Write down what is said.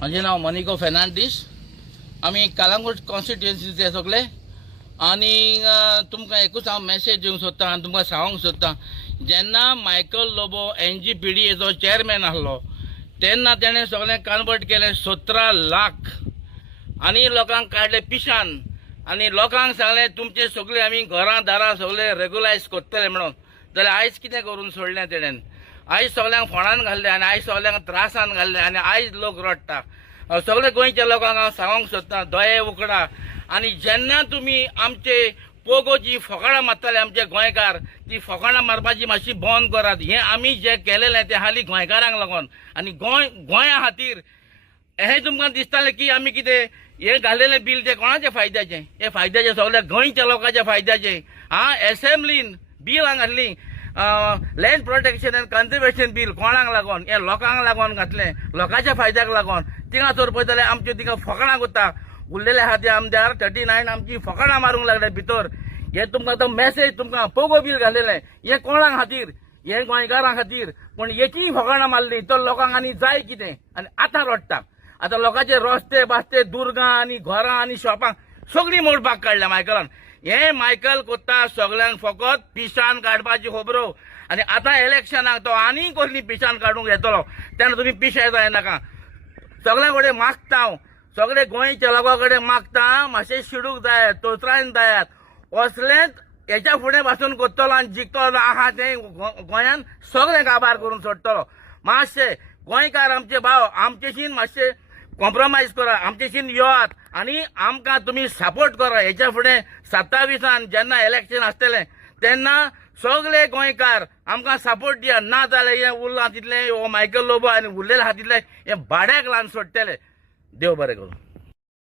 माझे नाव मनिको फेर्नांडीस। आम्ही कलंगूट कॉन्स्टिट्युएन्सीचे सगळे आणि तुमकां एकूच हांव मॅसेज दिवंक सोदतां आनी तुमकां सांगूंक सोदतां, जेन्ना मायकल लोबो NGPDAचो चेअरमॅन आसलो तेन्ना तेणें सगळें कन्वर्ट केलें 17 लाख आनी लोकांक काडले पिशान आनी लोकांक सांगलें तुमचे सगळे आमी घरां दारां सगळे रेग्युलायज करतले म्हणून। जाल्यार आयज कितें करून सोडलें तेणें? आयज सगळ्यांक फोंडान घाल्ले आनी आयज सगळ्यांक त्रासान घाल्ले आनी आयज लोक रडटा। सगळे गोंयच्या लोकांक हांव सांगूंक सोदतां, दोळे उगडा आनी जेन्ना तुमी आमचे पोगोची फकाणां मारताले आमचे गोंयकार, ती फकाणां मारपाची मातशी बंद करात। हें आमी जें केलेलें तें हालीं गोंयकारांक लागून आनी गोंया खातीर हें तुमकां दिसतालें की आमी कितें हे घाल्लेलें बील तें कोणाच्या फायद्याचें? हे फायद्याचें सगळ्या गोंयच्या लोकांच्या फायद्याचें। एसेंब्लीन बील घातली, लँड प्रोटेक्शन एंड कन्जर्वेशन बील कोणाक लागून? हे लोकांक लागून घातलें, लोकांच्या फायद्याक लागून। थिंगा तर पळयतले आमचे थिंगा फकाणां कोत्ता, उरलेले आहा ते आमदार 39 आमची फकाणां मारूंक लागले भितर। हे तुमकां तो मेसेज तुमकां पोगो बील घाल्लेलें, हे कोणाक खातीर? हे गोंयकारां खातीर। पूण हेचीय फकाणां मारली तर लोकांक आनी जाय कितें? आनी आतां रडटा। आतां लोकांचे रस्ते बास्ते दुर्गां आनी घरां आनी शॉपां सगळीं मोडपाक काडल्या मायकलान। हे मायकल कोत्ता सगळ्यांक फकत पिशान काडपाची खबरो आनी आतां इलेक्शनाक तो आनी कसली पिशान काडूंक येतलो तेन्ना तुमी पिशे जाय नाका। सगळ्यां कडेन मागता हांव, सगळे गोंयच्या लोकां कडेन मागता, मातशें शिडूक जाय, तोत्रायन जायात। असलेंच हेच्या फुडें पासून करतलो आनी जिखतलो आहा तें गोंयान सगळें काबार करून सोडटलो। मातशें गोंयकार आमचे भाव आमचेशीन मातशें कॉम्प्रोमायज करा, आमचेशीन येयात आनी आमकां तुमी सपोर्ट करा। हेच्या फुडें 27 जेन्ना इलेक्शन आसतलें तेन्ना सगळे गोंयकार आमकां सपोर्ट दिया, ना जाल्यार हें उरलां तितलें हो मायकल लोबो आनी उरलेले आहा तितले हे भाड्याक लावन सोडटले। देव बरें करूं।